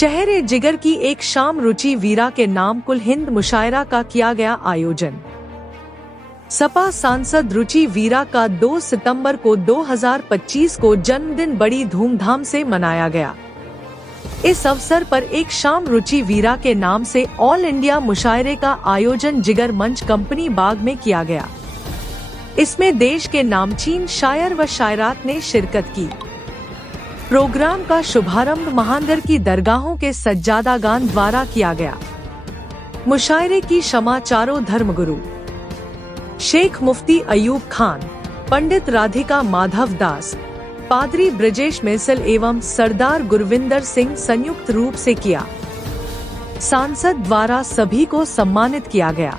शहर जिगर की एक शाम रुचि वीरा के नाम कुल हिंद मुशायरा का किया गया आयोजन। सपा सांसद रुचि वीरा का 2 सितंबर को 2025 को जन्मदिन बड़ी धूमधाम से मनाया गया। इस अवसर पर एक शाम रुचि वीरा के नाम से ऑल इंडिया मुशायरे का आयोजन जिगर मंच कंपनी बाग में किया गया। इसमें देश के नामचीन शायर व शायरात ने शिरकत की। प्रोग्राम का शुभारंभ महानगर की दरगाहों के सज्जादागान द्वारा किया गया। मुशायरे की शमा चारों धर्मगुरु शेख मुफ्ती अयूब खान, पंडित राधिका माधव दास, पादरी ब्रजेश मेसल एवं सरदार गुरविंदर सिंह संयुक्त रूप से किया। सांसद द्वारा सभी को सम्मानित किया गया।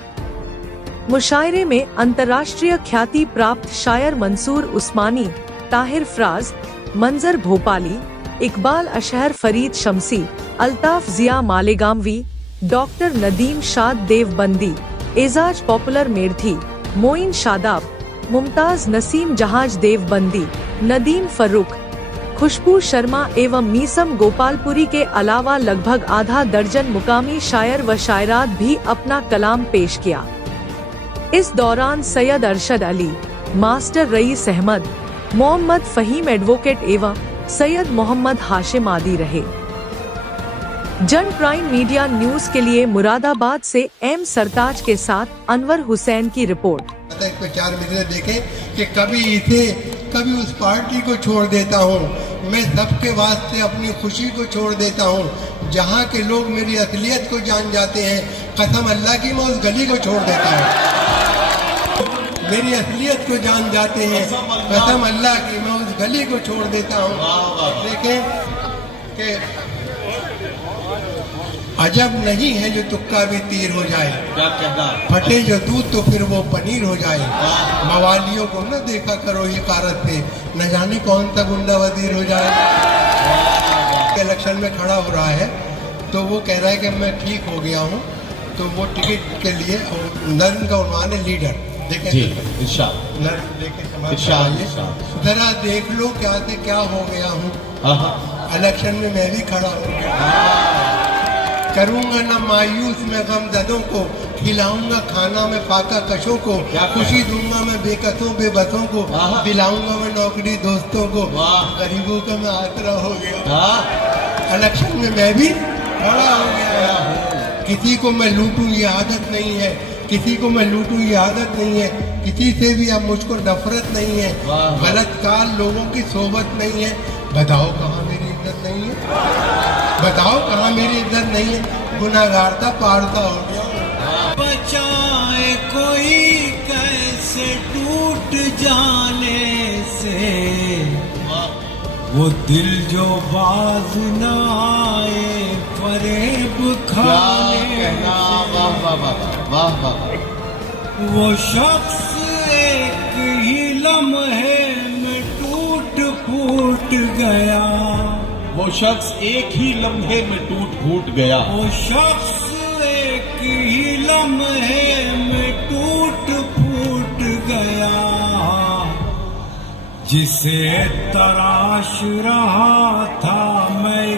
मुशायरे में अंतर्राष्ट्रीय ख्याति प्राप्त शायर मंसूर उस्मानी, ताहिर फराज, मंजर भोपाली, इकबाल अशहर फरीद शमसी, अल्ताफ जिया मालेगामवी, डॉक्टर नदीम शाद देवबंदी, एजाज पॉपुलर मेरथी, मोइन शादाब, मुमताज नसीम जहाज देवबंदी, नदीम फर्रुख, खुशबू शर्मा एवं मीसम गोपालपुरी के अलावा लगभग आधा दर्जन मुकामी शायर व शायरात भी अपना कलाम पेश किया। इस दौरान Syed Arshad Ali, master rice Ahmad, Mohammad Faheem advocate एवं सैयद मोहम्मद हाशिम आदि रहे। जन प्राइम मीडिया न्यूज के लिए मुरादाबाद से एम सरताज के साथ अनवर हुसैन की रिपोर्ट। एक प्रचार मित्र देखे कि कभी इसे कभी उस पार्टी को छोड़ देता हूँ, मैं सबके वास्ते अपनी खुशी को छोड़ देता हूँ। जहाँ के लोग मेरी असलियत को जान जाते हैं, कसम अल्लाह की मैं उस गली को छोड़ देता हूँ। मेरी असलियत को जान जाते हैं, कसम अल्लाह की मैं उस गली को छोड़ देता हूँ। देखें कि अजब नहीं है जो तुक्का भी तीर हो जाए, फटे जो दूध तो फिर वो पनीर हो जाए। मवालियों को न देखा करो ये कारत पे, न जाने कौन सा गुंडा वजीर हो जाए। इलेक्शन में खड़ा हो रहा है तो वो कह रहा है कि मैं ठीक हो गया हूँ, तो वो टिकट के लिए नर्म का उन्वान है लीडर। देखें जरा देख लो क्या से क्या हो गया हूँ, इलेक्शन में मैं भी खड़ा हूँ। करूंगा ना मायूस मैं गमजदों को, खिलाऊंगा खाना में फाका कशों को, खुशी दूंगा मैं बेकसों बेबसों को, दिलाऊंगा मैं नौकरी दोस्तों को, गरीबों का मैं आसरा हो गया। इलेक्शन में मैं भी खड़ा हो गया। किसी को मैं लूटूं ये आदत नहीं है, किसी को मैं लूटूं ये आदत नहीं है, किसी से भी अब मुझको नफरत नहीं है, गलत काल लोगों की सोबत नहीं है। बताओ कहाँ मेरी इज्जत नहीं है, बताओ कहाँ मेरी इज्जत नहीं है। गुनाहगार था पारता हो गया। बचाए कोई कैसे टूट जाने से, वो दिल जो बाज न आए फरेब खाने। वो शख्स एक ही लम्हे में टूट फूट गया, वो शख्स एक ही लम्हे में टूट फूट गया। वो शख्स एक ही लम्हे में टूट फूट गया, जिसे तराश रहा था मैं।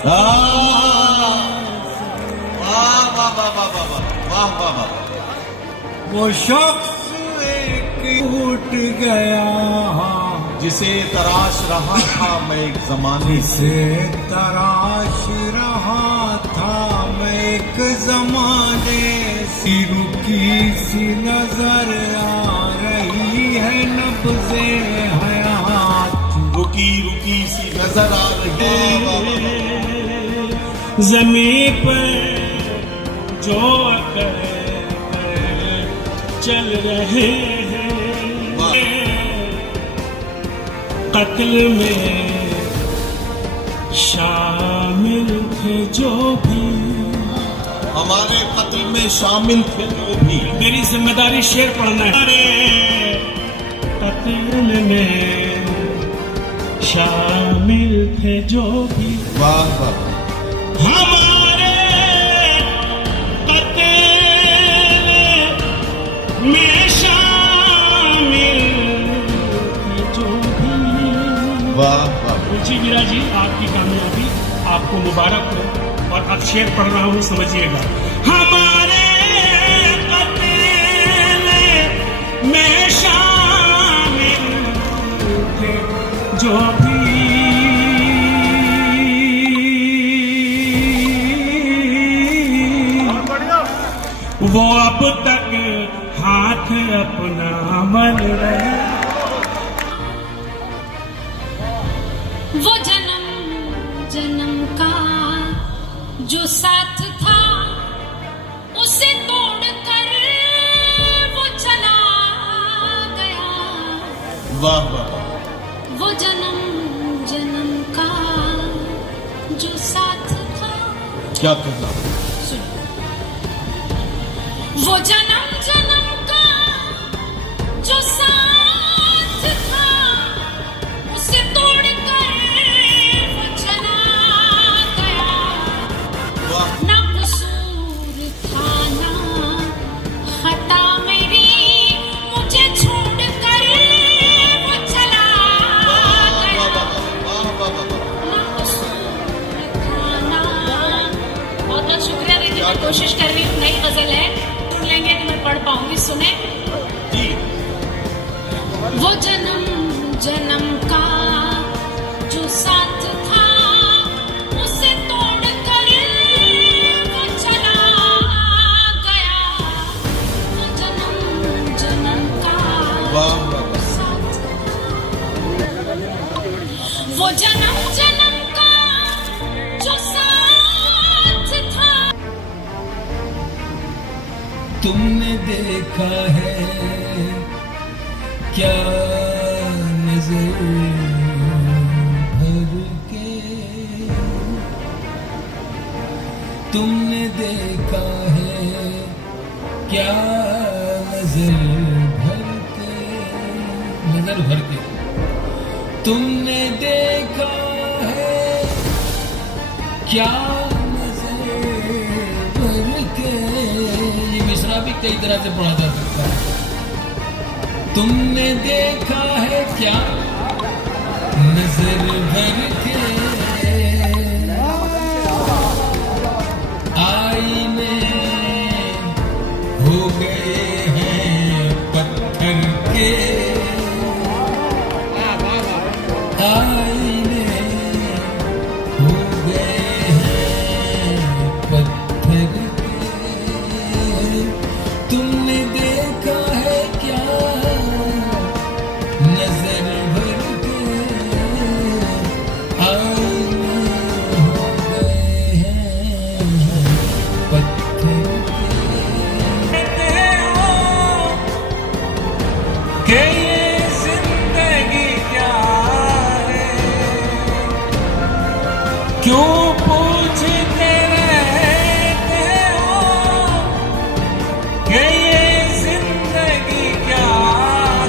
वो शख्स एक टूट गया, जिसे तराश रहा था मैं एक जमाने से। तराश रहा था मैं एक जमाने से। रुकी सी नजर आ रही है नब्ज़े हयात, रुकी रुकी सी नजर आ रही है। ज़मीं पर जो चल रहे हैं, कत्ल में शामिल थे जो भी, हमारे कत्ल में शामिल थे जो भी। मेरी जिम्मेदारी शेर पढ़ना है। कत्ल में शामिल थे जो भी, वाह वाह। हमारे कत्ल में शामिल थे जो भी। वाह वाह। रुचि वीरा जी, आपकी कामयाबी आपको मुबारक हो और अब शेर पढ़ रहा हूँ, समझिएगा। हमारे कत्ले में शामिल थे जो भी वो अब तक हाथ अपना मल रहे। वो जन्म जन्म का जो साथ था उसे तोड़ कर वो चला गया। वाह वाह वाह। वो जन्म जन्म का जो साथ था। क्या कहना। वो जन्म जन्म का जो साथ था उसे तोड़ कर वो चला गया। वाह। ना कसूर था ना खता मेरी, मुझे छोड़ कर वो चला गया। ना कसूर था ना। बहुत बहुत शुक्रिया दीदी, मैं कोशिश कर रही हूँ। नई गजल है, सुन लेंगे तो मैं पढ़ पाऊंगी। सुने। जी। वो जन्म जन्म का जो साथ था उसे तोड़ कर वो चला गया। वो जन्म जन्म का वाह वाह। साथ था। वो जन्म जन्म का जो साथ था। तुमने देखा है क्या नजर भर के, तुमने देखा है क्या नजर भर के, नजर भर के तुमने देखा है क्या भी कई तरह से पढ़ा जा सकता है। तुमने देखा है क्या नजर भर के, आईने हो गए हैं पत्थर के, आईने हो गए हैं पत्थर के। तुमने देखा है क्या नजर भर के, आईने हो गए हैं पत्थर कि ये जिंदगी क्या है, क्यों पूछते रहते हो कि ये जिंदगी क्या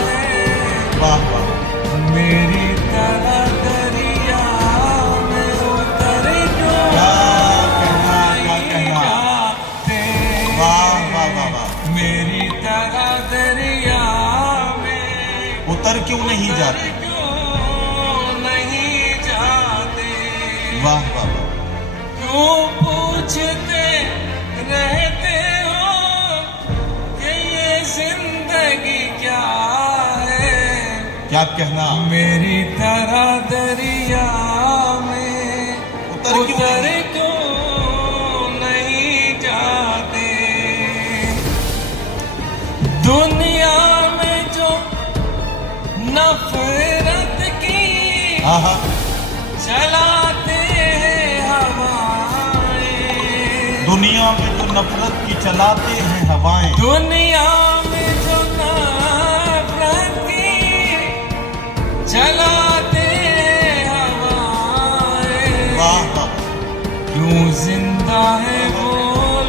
है। वाह वाह। मेरी तरह दरिया में उतर जो नहीं जाते। वाह वाह वाह वाह। मेरी तरह दरिया में उतर क्यों नहीं जाते। क्यों नहीं जाते। वाह वाह वाह। क्यों पूछते रहते हो कि ये जिंदगी क्या है। क्या कहना। मेरी तरह दरिया में उतर क्यों उतर क्यों नहीं जाते। दुनिया में जो नफरत की आहा। चलाते हैं हवाएं। दुनिया में जो नफरत की चलाते हैं हवाएं। दुनिया में जो नफरत की चलाते हैं हवाएं। वाह वाह। क्यों जिंदा है वो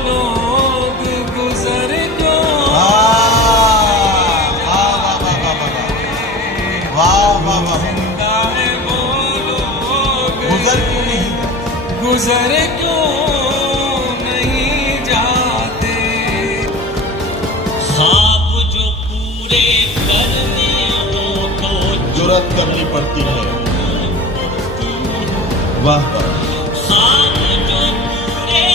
लोग गुजर क्यों वाह वाह वाह। जिंदा है वो लोग गुजर क्यों नहीं। गुजर क्यों नहीं जाते। ख्वाब जो पूरे करने हो तो जुर्रत करनी पड़ती है। वाह वाह। ख्वाब जो पूरे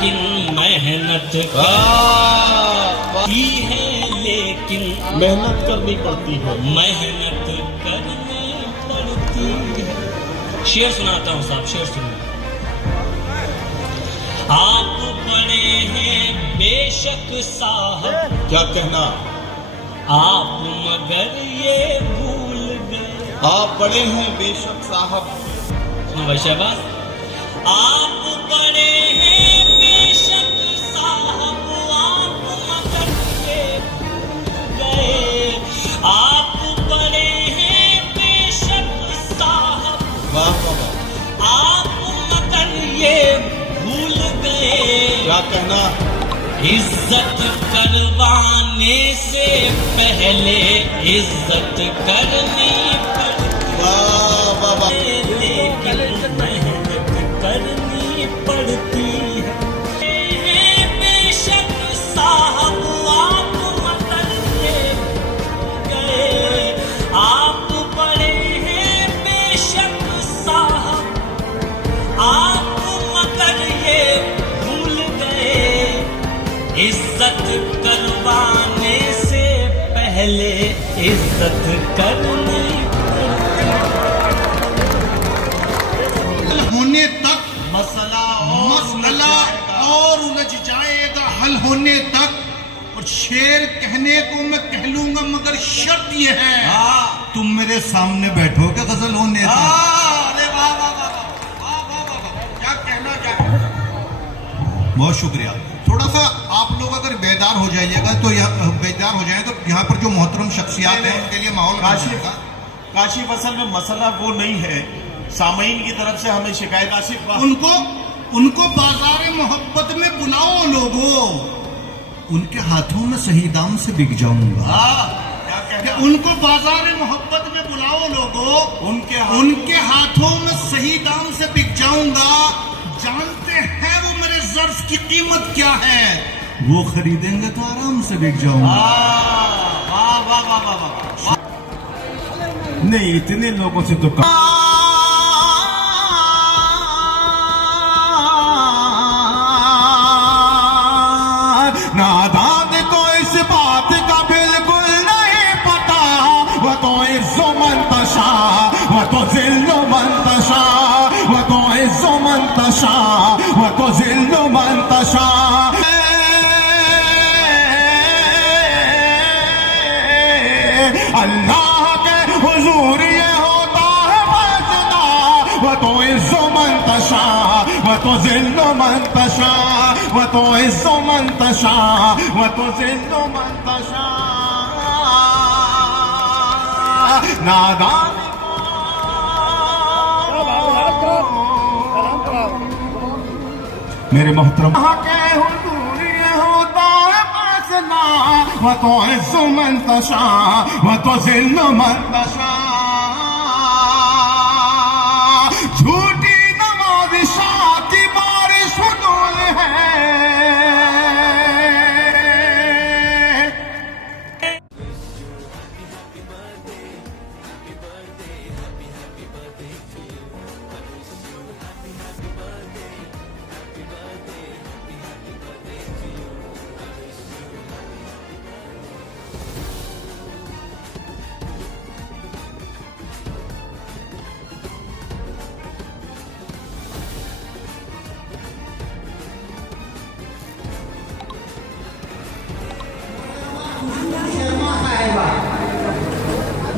लेकिन मेहनत करती है, लेकिन मेहनत करनी पड़ती है। मेहनत करनी पड़ती है। शेर सुनाता हूँ साहब, शेर सुनिए। आप बड़े हैं बेशक साहब, क्या कहना? आप मगर ये भूल गए। आप बड़े हैं बेशक साहब। सुनो भाई शाबाश। आप बड़े हैं बेशक साहब, आप मगर ये भूल गए। आप बड़े हैं बेशक साहब, वाह वाह वाह। आप मगर ये भूल गए। क्या कहना? इज्जत करवाने से पहले इज्जत करनी पड़ती वाह वाह वाह। है, लेकिन मेहनत करनी पड़ती है। बेशक साहब आप मगर ये गए। आप बड़े हैं बेशक साहब, आप मगर ये भूल गए। इज्जत करवाने से पहले इज्जत करनी होने तक मसला मसला और उलझ जाएगा हल होने तक। और शेर कहने को मैं कह लूंगा मगर शर्त ये है, तुम मेरे सामने बैठोगे गजल होने तक। अरे वाह वाह वाह वाह वाह वाह वाह, क्या कहना, क्या कहना। बहुत शुक्रिया। थोड़ा सा आप लोग अगर बेदार हो जाइएगा तो बेदार हो जाए तो यहाँ पर जो मोहतरम शख्सियात हैं उनके लिए माहौल काशिफ असल में मसला वो नहीं है, सामीन की तरफ से हमें शिकायत। काशिफ उनको बाजार मोहब्बत में बुलाओ लोगों, उनके हाथों में सही दाम से बिक जाऊंगा। क्या कहना? उनको बाजार मोहब्बत में बुलाओ लोगों, उनके हाथों में सही दाम से बिक जाऊंगा। जानते हैं वो मेरे ज़र्फ की कीमत क्या है, वो खरीदेंगे तो आराम से बिक जाऊंगा। वाह वाह वाह वाह वाह। नहीं, इतने लोगों से तो नादान को इस बात का बिल्कुल नहीं पता, वो तो इज़्ज़ो मंतशा, वो तो ज़िल्लो मंतशा, वो तो इज़्ज़ो मंतशा, वो तो ज़िल्लो मंतशा। अल्लाह के हुजूर ये होता है बचना, वो तो इज़्ज़ो मंतशा, वो तो ज़िल्लो मंतशा, वो तो इज़्ज़ो मंतशा, वो तो ज़िल्लो मंतशा। नादान मेरे मोहतरम के हुजूर ये होता है बचना, वो तो इज़्ज़ो मंतशा, वो तो ज़िल्लो मंतशा। झूठी नमाज शाह की बारिश फजूल है।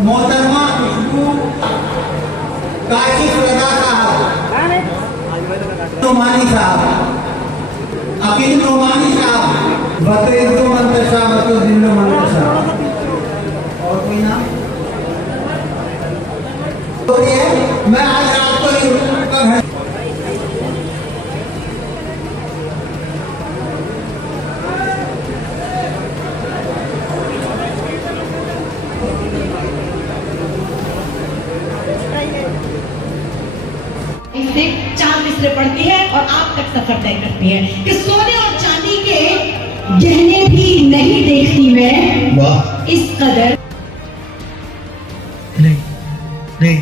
मोहतरमा खुशबू काशिफ रजा साहब, नोमानी साहब, अकील नोमानी साहब, बतइज़्ज़ो मंतशा, बतो ज़िल्लो मंतशा। और कोई नाम? तो ये मैं आज रात को ही का घर से 4 मिसरे पड़ती है और आप तक सफर तय करती है कि सोने और चांदी के गहने भी नहीं देखती मैं, इस कदर नहीं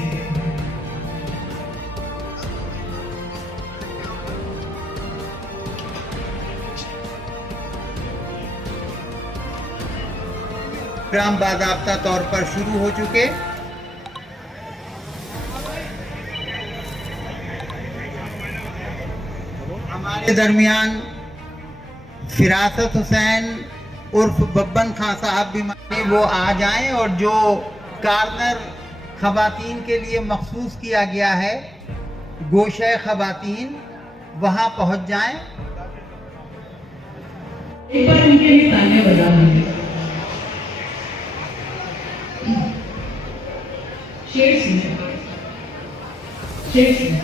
प्रोग्राम बाकायदा तौर पर शुरू हो चुके। हमारे दरमियान फिरासत हुसैन उर्फ बब्बन खां साहब भी माने वो आ जाएं और जो कार्नर खवातीन के लिए मखसूस किया गया है गोशे खवातीन वहां पहुंच जाएं। एक बार उनके लिए तालियां बजा दीजिए। शेर सिंह